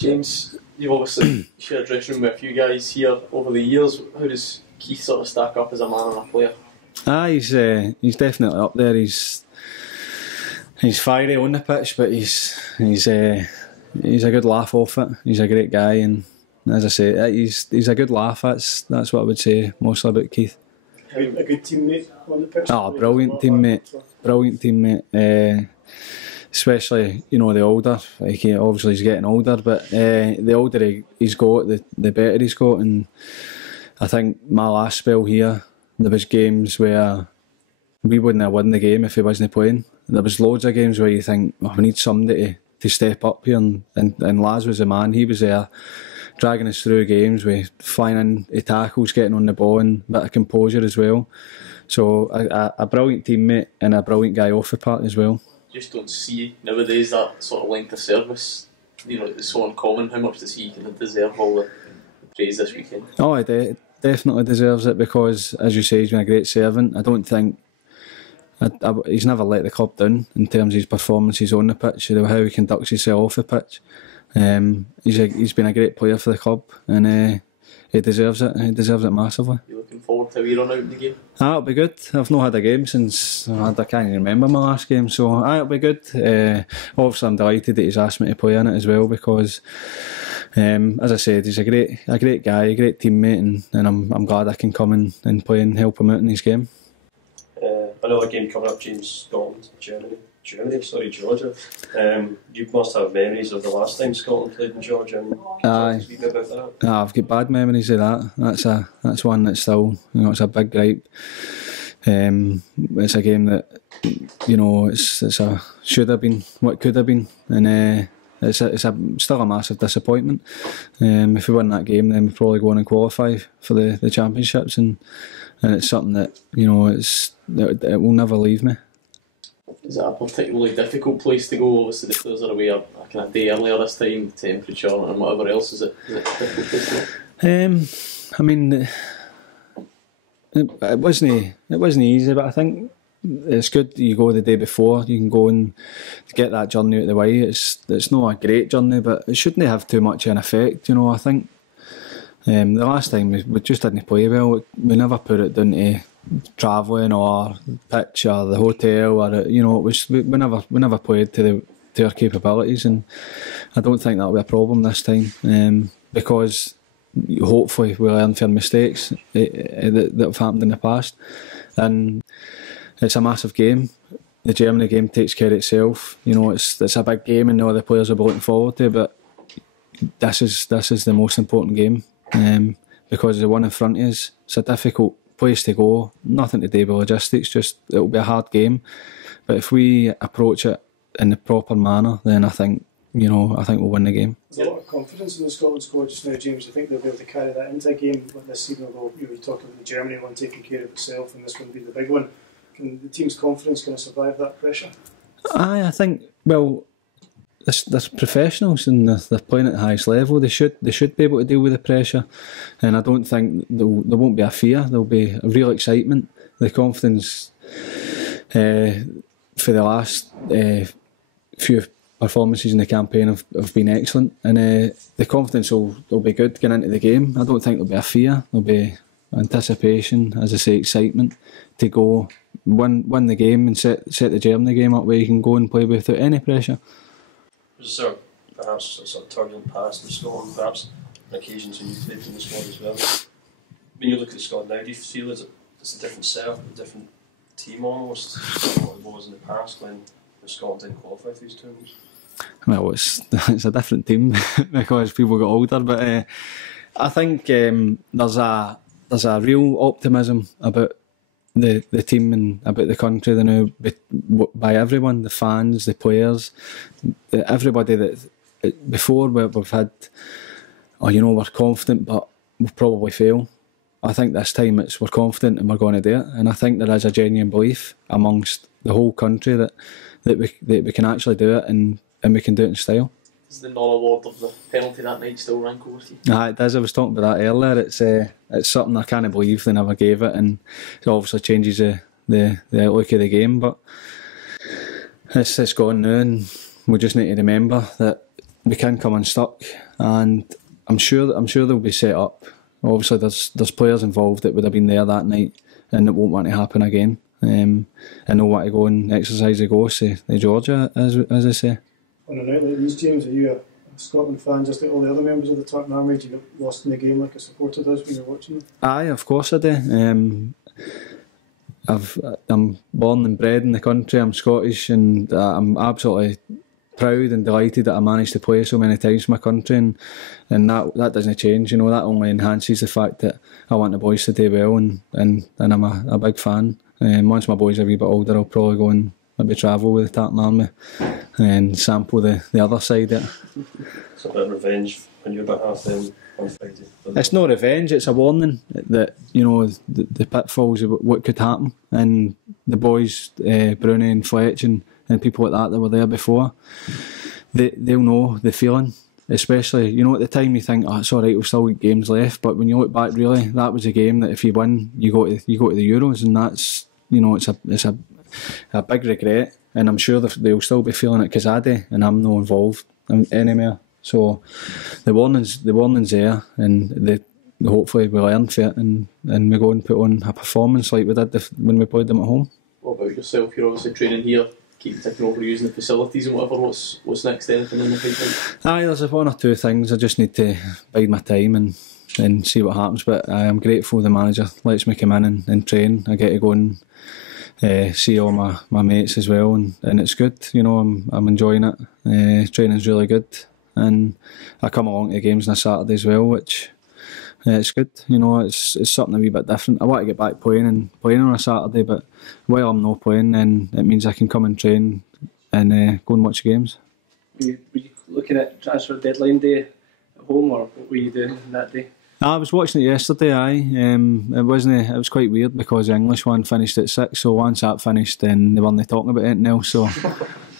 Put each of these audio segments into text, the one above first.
James, you've obviously shared a dressing room with a few guys here over the years. How does Keith sort of stack up as a man and a player? He's definitely up there. He's fiery on the pitch, but he's a good laugh off it. He's a great guy, and as I say, he's a good laugh. That's what I would say mostly about Keith. A good teammate on the pitch. Oh, brilliant teammate. Especially, the older. Like, obviously he's getting older, but the older he's got, the better he's got. And I think my last spell here, there was games where we wouldn't have won the game if he wasn't playing. There was loads of games where you think, we need somebody to step up here, and Laz was the man. He was there dragging us through games with flying into tackles, getting on the ball, and a bit of composure as well. So a brilliant teammate and a brilliant guy off the park as well. Just don't see nowadays that sort of length of service. It's so uncommon. How much does he kind of deserve all the praise this weekend? Oh, he definitely deserves it because, as you say, he's been a great servant. I don't think he's never let the club down in terms of his performances on the pitch, how he conducts himself off the pitch. He's been a great player for the club, and he deserves it. He deserves it massively. You looking forward to a wee run out in the game? It'll be good. I've not had a game since I can't even remember my last game, so it'll be good. Obviously, I'm delighted that he's asked me to play in it as well because, as I said, he's a great guy, a great teammate, and I'm glad I can come and play and help him out in his game. Another game coming up, James, Scotland, Georgia. You must have memories of the last time Scotland played in Georgia. And Aye. I've got bad memories of that. That's one that's still, it's a big gripe. It's a game that, it's a should have been what could have been, and it's still a massive disappointment. If we win that game, then we probably go on and qualify for the championships, and it's something that it will never leave me. Is it a particularly difficult place to go? Obviously the players are away a kind of day earlier this time, the temperature and whatever else. Is it a difficult place to go? I mean, it wasn't easy, but I think it's good you go the day before. You can go and get that journey out of the way. It's not a great journey, but it shouldn't have too much of an effect. I think the last time we just didn't play well. We never put it down to travelling or pitch or the hotel, or it was we never played to our capabilities, and I don't think that'll be a problem this time, because hopefully we'll learn from mistakes that have happened in the past, and it's a massive game. The Germany game takes care of itself. It's a big game and all the players are looking forward to it, but this is the most important game, because the one in front of us, it's a difficult place to go, nothing to do with logistics, just it'll be a hard game, but if we approach it in the proper manner, then I think we'll win the game. There's a lot of confidence in the Scotland squad just now, James. I think they'll be able to carry that into a game like this season, although you talked about the Germany one taking care of itself and this one be the big one. Can the team's confidence kind of survive that pressure? I think, well, there's professionals and they're playing at the highest level. They should be able to deal with the pressure, and I don't think there won't be a fear. There'll be a real excitement. The confidence for the last few performances in the campaign have been excellent, and the confidence will be good going into the game. I don't think there'll be a fear. There'll be anticipation, as I say, excitement to go win the game and set the Germany game up where you can go and play without any pressure. Was there perhaps a sort of turbulent past in Scotland, perhaps on occasions when you played in the squad as well? When you look at the squad now, do you feel it's a different setup, a different team almost than what it was in the past when Scotland didn't qualify for these tournaments? Well, it's a different team because people got older, but I think there's a real optimism about the team and about the country now by everyone, the fans, the players, everybody. That before we've had, we're confident but we'll probably fail. I think this time we're confident and we're going to do it, and I think there is a genuine belief amongst the whole country that we can actually do it and we can do it in style. Does the non-award of the penalty that night still rankle with you? It does. I was talking about that earlier. It's something I can't believe they never gave it, and it obviously changes the outlook of the game. But it's gone now, and we just need to remember that we can come unstuck, and I'm sure they'll be set up. Obviously, there's players involved that would have been there that night, and it won't want to happen again. I know what to go and exercise the ghost of Georgia, as I say. On a night like these, James, are you a Scotland fan just like all the other members of the Tartan Army? Do you get lost in the game like a supporter does when you're watching them? Aye, of course I do. I'm born and bred in the country. I'm Scottish, and I'm absolutely proud and delighted that I managed to play so many times for my country, and that doesn't change. You know, that only enhances the fact that I want the boys to do well, and I'm a big fan. Once my boys are a wee bit older, I'll probably go and maybe travel with the Tartan Army and sample the other side of it. It's a bit of revenge when you're about half them on Friday. It's no revenge, it's a warning that, you know, the pitfalls of what could happen. And the boys, Bruni and Fletch and people like that were there before, they'll know the feeling. Especially, you know, at the time you think, oh, it's alright, we've still got games left, but when you look back, really, that was a game that if you win, you go to the Euros, and that's, you know, it's a big regret, and I'm sure they'll still be feeling it because I do, and I'm not involved anymore. So the warning's there, and hopefully we learn from it, and we go and put on a performance like we did when we played them at home. What about yourself? You're obviously training here, keep taking over using the facilities and whatever. What's next? Anything in the pipeline? Aye, there's one or two things. I just need to bide my time and see what happens, but I'm grateful the manager lets me come in and train. I get to go and see all my mates as well, and it's good. You know, I'm enjoying it. Training's really good, and I come along to the games on a Saturday as well, which it's good. You know, it's something a wee bit different. I want to get back playing on a Saturday, but while I'm not playing, then it means I can come and train and go and watch the games. Were you looking at transfer deadline day at home, or what were you doing that day? I was watching it yesterday. It was quite weird because the English one finished at 6, so once that finished, then they weren't talking about anything else. So,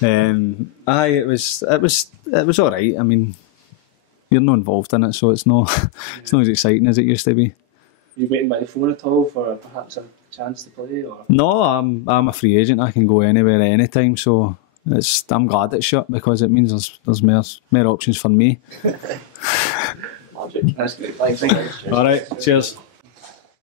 it was all right. I mean, you're not involved in it, so it's not as exciting as it used to be. Are you waiting by the phone at all for perhaps a chance to play? Or? No, I'm a free agent. I can go anywhere at any time. So I'm glad it's shut because it means there's more options for me. Magic. That's great. Thanks. All right, cheers.